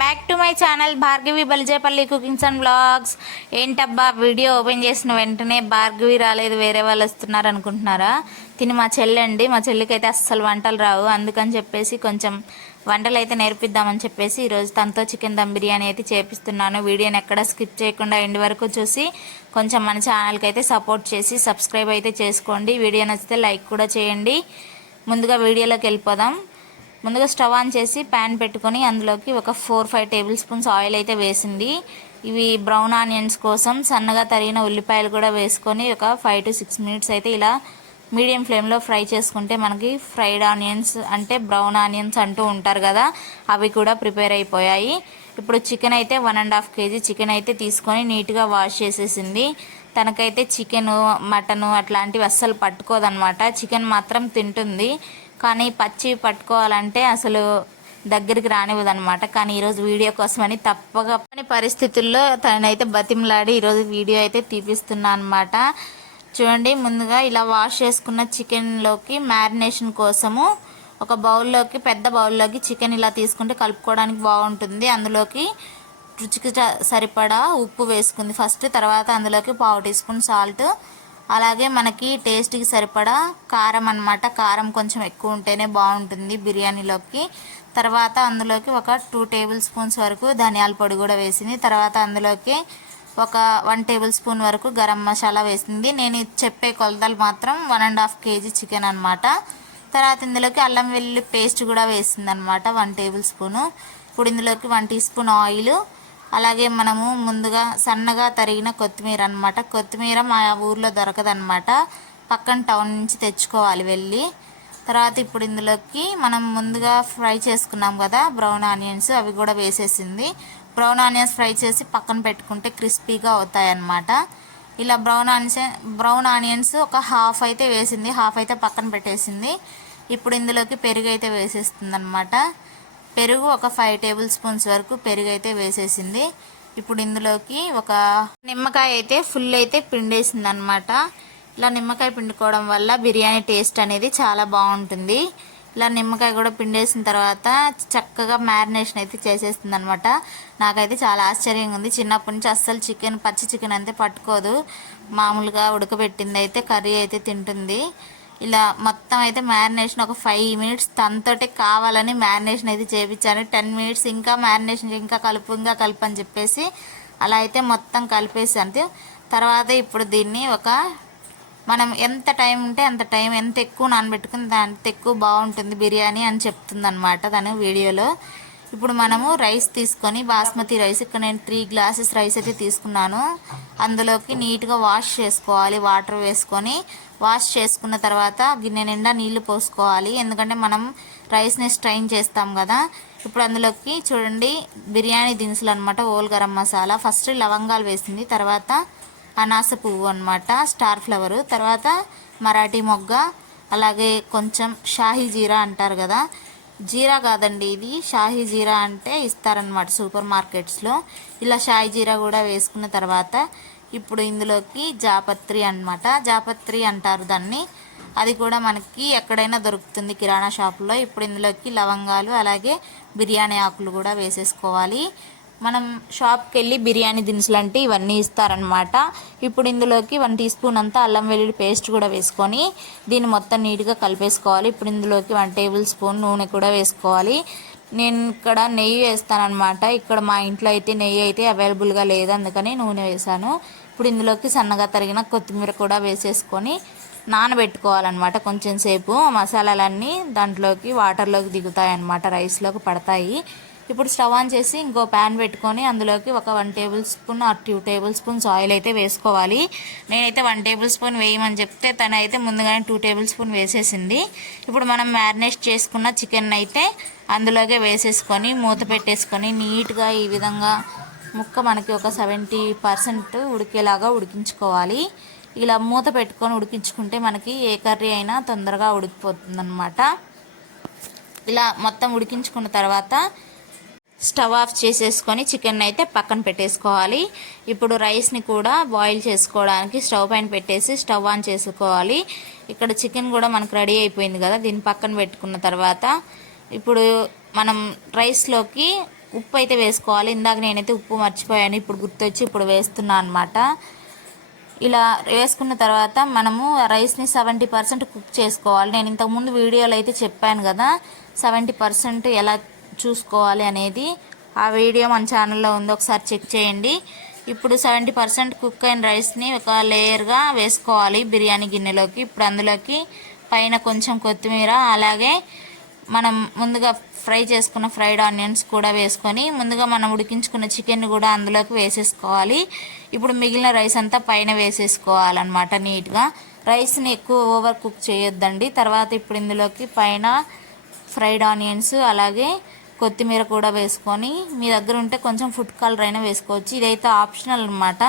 Back to my channel Bhargavi Balijepalli cookings and blogs. ఏంటబ్బా video open చేసిన వెంటనే భార్గవి రాలేదు వేరే వాళ్ళు వస్తున్నారు అనుకుంటున్నారా? తిని మా చెల్లి అండి మా చెల్లికి అయితే అస్సలు వంటలు రావు అందుకని చెప్పేసి కొంచెం వంటలు అయితే నేర్పిద్దామని చెప్పేసి ఈరోజు తనతో చికెన్ దమ్ బిర్యానీ అయితే చేపిస్తున్నాను. వీడియోని ఎక్కడ స్కిప్ చేయకుండా ఎండ్ వరకు చూసి కొంచెం మన ఛానల్కి అయితే సపోర్ట్ చేసి సబ్స్క్రైబ్ అయితే చేసుకోండి. వీడియో నచ్చితే లైక్ కూడా చేయండి. ముందుగా వీడియోలోకి వెళ్ళిపోదాం. ముందుగా స్టవ్ ఆన్ చేసి ప్యాన్ పెట్టుకొని అందులోకి ఒక four five tablespoons oil అయితే వేసింది. ఇవి బ్రౌన్ ఆనియన్స్ కోసం సన్నగా తరిగిన ఉల్లిపాయలు కూడా వేసుకొని ఒక ఫైవ్ టు సిక్స్ మినిట్స్ అయితే ఇలా మీడియం ఫ్లేమ్లో ఫ్రై చేసుకుంటే మనకి ఫ్రైడ్ ఆనియన్స్ అంటే బ్రౌన్ ఆనియన్స్ అంటూ ఉంటారు కదా అవి కూడా ప్రిపేర్ అయిపోయాయి. ఇప్పుడు చికెన్ అయితే one and half KG chicken అయితే తీసుకొని నీట్గా వాష్ చేసేసింది. తనకైతే చికెను మటను అట్లాంటివి అస్సలు పట్టుకోదనమాట. చికెన్ మాత్రం తింటుంది. కానీ పచ్చి పట్టుకోవాలంటే అసలు దగ్గరికి రానివ్వదనమాట కానీ ఈరోజు వీడియో కోసమని తప్పగా పరిస్థితుల్లో తనైతే బతిమలాడి ఈరోజు వీడియో అయితే తీపిస్తున్నా అనమాట చూడండి ముందుగా ఇలా వాష్ చేసుకున్న చికెన్లోకి మ్యారినేషన్ కోసము ఒక బౌల్లోకి పెద్ద బౌల్లోకి చికెన్ ఇలా తీసుకుంటే కలుపుకోవడానికి బాగుంటుంది. అందులోకి రుచికి చ- సరిపడా ఉప్పు వేసుకుంది. ఫస్ట్ తర్వాత అందులోకి పావు టీ స్పూన్ సాల్ట్ అలాగే మనకి టేస్ట్కి సరిపడా కారం అన్నమాట. కారం కొంచెం ఎక్కువ ఉంటేనే బాగుంటుంది బిర్యానీలోకి. తర్వాత అందులోకి ఒక టూ టేబుల్ స్పూన్స్ వరకు ధనియాల పొడి కూడా వేసింది. తర్వాత అందులోకి ఒక వన్ టేబుల్ స్పూన్ వరకు గరం మసాలా వేసింది. నేను చెప్పే కొలతలు మాత్రం one and half KG chicken అనమాట తర్వాత ఇందులోకి అల్లం వెల్లుల్లి పేస్ట్ కూడా వేసింది అనమాట వన్ టేబుల్ స్పూను ఇప్పుడు ఇందులోకి వన్ టీ స్పూన్ ఆయిల్ అలాగే మనము ముందుగా సన్నగా తరిగిన కొత్తిమీర అనమాట కొత్తిమీర మా ఊర్లో దొరకదనమాట పక్కన టౌన్ నుంచి తెచ్చుకోవాలి వెళ్ళి. తర్వాత ఇప్పుడు ఇందులోకి మనం ముందుగా ఫ్రై చేసుకున్నాం కదా బ్రౌన్ ఆనియన్స్ అవి కూడా వేసేసింది. బ్రౌన్ ఆనియన్స్ ఫ్రై చేసి పక్కన పెట్టుకుంటే క్రిస్పీగా అవుతాయి అన్నమాట ఇలా బ్రౌన్ ఆనియన్స్ బ్రౌన్ ఆనియన్స్ ఒక హాఫ్ అయితే వేసింది హాఫ్ అయితే పక్కన పెట్టేసింది. ఇప్పుడు ఇందులోకి పెరుగు అయితే వేసేస్తుంది అనమాట పెరుగు ఒక ఫైవ్ టేబుల్ స్పూన్స్ వరకు పెరుగు అయితే వేసేసింది. ఇప్పుడు ఇందులోకి ఒక నిమ్మకాయ అయితే ఫుల్ అయితే పిండేసింది అనమాట ఇలా నిమ్మకాయ పిండుకోవడం వల్ల బిర్యానీ టేస్ట్ అనేది చాలా బాగుంటుంది. ఇలా నిమ్మకాయ కూడా పిండేసిన తర్వాత చక్కగా మ్యారినేషన్ అయితే చేసేస్తుంది అనమాట నాకైతే చాలా ఆశ్చర్యంగా ఉంది. చిన్నప్పటి నుంచి అస్సలు చికెన్ పచ్చి చికెన్ అంతే పట్టుకోదు. మామూలుగా ఉడకబెట్టింది అయితే కర్రీ అయితే తింటుంది. ఇలా మొత్తం అయితే మ్యారినేషన్ ఒక ఫైవ్ మినిట్స్ తనతోటే కావాలని మ్యారినేషన్ అయితే చేయించాను టెన్ మినిట్స్ ఇంకా మ్యారినేషన్ ఇంకా కలుపు ఇంకా కలుపు అని చెప్పేసి అలా అయితే మొత్తం కలిపేసి అంతే. తర్వాత ఇప్పుడు దీన్ని ఒక మనం ఎంత టైం ఉంటే అంత టైం ఎంత ఎక్కువ నానబెట్టుకుని అంత ఎక్కువ బాగుంటుంది బిర్యానీ అని చెప్తుంది అనమాట తను వీడియోలో. ఇప్పుడు మనము రైస్ తీసుకొని బాస్మతి రైస్ ఇక్కడ నేను త్రీ గ్లాసెస్ రైస్ అయితే తీసుకున్నాను. అందులోకి నీట్గా వాష్ చేసుకోవాలి వాటర్ వేసుకొని వాష్ చేసుకున్న తర్వాత గిన్నె నిండా నీళ్ళు పోసుకోవాలి. ఎందుకంటే మనం రైస్ని స్ట్రైన్ చేస్తాం కదా. ఇప్పుడు అందులోకి చూడండి బిర్యానీ దినుసులు అనమాట ఓల్ గరం మసాలా. ఫస్ట్ లవంగాలు వేసింది తర్వాత అనాస పువ్వు అనమాట స్టార్ ఫ్లవరు తర్వాత మరాఠీ మొగ్గ అలాగే కొంచెం షాహీ జీరా అంటారు కదా. జీరా కాదండి ఇది షాహీ జీరా అంటే ఇస్తారనమాట సూపర్ మార్కెట్స్లో. ఇలా షాహీ జీరా కూడా వేసుకున్న తర్వాత ఇప్పుడు ఇందులోకి జాపత్రి అన్నమాట. జాపత్రి అంటారు దాన్ని. అది కూడా మనకి ఎక్కడైనా దొరుకుతుంది కిరాణా షాపులో. ఇప్పుడు ఇందులోకి లవంగాలు అలాగే బిర్యానీ ఆకులు కూడా వేసేసుకోవాలి. మనం షాప్కి వెళ్ళి బిర్యానీ దినుసులు అంటే ఇవన్నీ ఇస్తారనమాట ఇప్పుడు ఇందులోకి వన్ టీ స్పూన్ అంతా అల్లం వెల్లుల్లి పేస్ట్ కూడా వేసుకొని దీన్ని మొత్తం నీట్గా కలిపేసుకోవాలి. ఇప్పుడు ఇందులోకి వన్ టేబుల్ స్పూన్ నూనె కూడా వేసుకోవాలి. నేను ఇక్కడ నెయ్యి వేస్తానమాట ఇక్కడ మా ఇంట్లో అయితే నెయ్యి అయితే అవైలబుల్గా లేదు. అందుకని నూనె వేసాను ఇప్పుడు ఇందులోకి సన్నగా తరిగిన కొత్తిమీర కూడా వేసేసుకొని నానబెట్టుకోవాలన్నమాట కొంచెం సేపు. మసాలాలన్నీ దాంట్లోకి వాటర్లోకి దిగుతాయి అన్నమాట రైస్లోకి పడతాయి. ఇప్పుడు స్టవ్ ఆన్ చేసి ఇంకో ప్యాన్ పెట్టుకొని అందులోకి ఒక one tablespoon or two tablespoons oil అయితే వేసుకోవాలి. నేనైతే వన్ టేబుల్ స్పూన్ వేయమని చెప్తే తను అయితే ముందుగానే టూ టేబుల్ స్పూన్ వేసేసింది. ఇప్పుడు మనం మ్యారినేట్ చేసుకున్న చికెన్ అయితే అందులోకే వేసేసుకొని మూత పెట్టేసుకొని నీట్గా ఈ విధంగా ముక్క మనకి ఒక సెవెంటీ పర్సెంట్ ఉడికేలాగా ఉడికించుకోవాలి. ఇలా మూత పెట్టుకొని ఉడికించుకుంటే మనకి ఏ కర్రీ అయినా తొందరగా ఉడికిపోతుంది ఇలా మొత్తం ఉడికించుకున్న తర్వాత స్టవ్ ఆఫ్ చేసేసుకొని చికెన్ అయితే పక్కన పెట్టేసుకోవాలి. ఇప్పుడు రైస్ని కూడా బాయిల్ చేసుకోవడానికి స్టవ్ పైన పెట్టేసి స్టవ్ ఆన్ చేసుకోవాలి. ఇక్కడ చికెన్ కూడా మనకు రెడీ అయిపోయింది కదా దీన్ని పక్కన పెట్టుకున్న తర్వాత. ఇప్పుడు మనం రైస్లోకి ఉప్పు అయితే వేసుకోవాలి. ఇందాక నేనైతే ఉప్పు మర్చిపోయాను ఇప్పుడు గుర్తొచ్చి ఇప్పుడు వేస్తున్నాను అనమాట ఇలా వేసుకున్న తర్వాత మనము రైస్ని సెవెంటీ పర్సెంట్ కుక్ చేసుకోవాలి. నేను ఇంతకుముందు వీడియోలో అయితే చెప్పాను కదా సెవెంటీ పర్సెంట్ ఎలా చూసుకోవాలి అనేది ఆ వీడియో మన ఛానల్లో ఉంది. ఒకసారి చెక్ చేయండి. ఇప్పుడు సెవెంటీ పర్సెంట్ కుక్ అయిన రైస్ని ఒక లేయర్గా వేసుకోవాలి బిర్యానీ గిన్నెలోకి. ఇప్పుడు అందులోకి పైన కొంచెం కొత్తిమీర అలాగే మనం ముందుగా ఫ్రై చేసుకున్న ఫ్రైడ్ ఆనియన్స్ కూడా వేసుకొని ముందుగా మనం ఉడికించుకున్న చికెన్ కూడా అందులోకి వేసేసుకోవాలి. ఇప్పుడు మిగిలిన రైస్ అంతా పైన వేసేసుకోవాలన్నమాట నీట్గా. రైస్ని ఎక్కువ ఓవర్ కుక్ చేయొద్దండి. తర్వాత ఇప్పుడు ఇందులోకి పైన ఫ్రైడ్ ఆనియన్స్ అలాగే కొత్తిమీర కూడా వేసుకొని మీ దగ్గర ఉంటే కొంచెం ఫుడ్ కలర్ అయినా వేసుకోవచ్చు. ఇదైతే ఆప్షనల్ అనమాట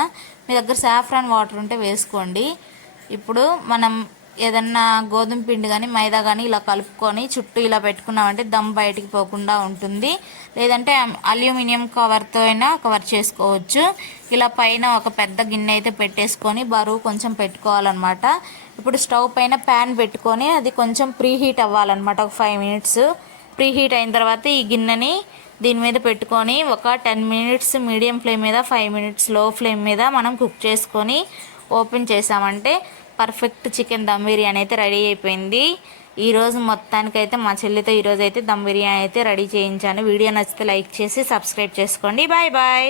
మీ దగ్గర సాఫ్రాన్ వాటర్ ఉంటే వేసుకోండి. ఇప్పుడు మనం ఏదన్నా గోధుమ పిండి కానీ మైదా కానీ ఇలా కలుపుకొని చుట్టూ ఇలా పెట్టుకున్నామంటే దమ్ బయటికి పోకుండా ఉంటుంది. లేదంటే అల్యూమినియం కవర్తో అయినా కవర్ చేసుకోవచ్చు. ఇలా పైన ఒక పెద్ద గిన్నె అయితే పెట్టేసుకొని బరువు కొంచెం పెట్టుకోవాలన్నమాట. ఇప్పుడు స్టవ్ పైన ప్యాన్ పెట్టుకొని అది కొంచెం ప్రీ హీట్ అవ్వాలన్నమాట. ఒక ఫైవ్ మినిట్స్ ప్రీ హీట్ అయిన తర్వాత ఈ గిన్నెని దీని మీద పెట్టుకొని ఒక టెన్ మినిట్స్ మీడియం ఫ్లేమ్ మీద ఫైవ్ మినిట్స్లో ఫ్లేమ్ మీద మనం కుక్ చేసుకొని ఓపెన్ చేసామంటే పర్ఫెక్ట్ చికెన్ దమ్ బిర్యానీ అయితే రెడీ అయిపోయింది. ఈరోజు మొత్తానికైతే మా చెల్లితో ఈరోజు అయితే దమ్ బిర్యానీ అయితే రెడీ చేయించాను. వీడియో నచ్చితే లైక్ చేసి సబ్స్క్రైబ్ చేసుకోండి. Bye bye.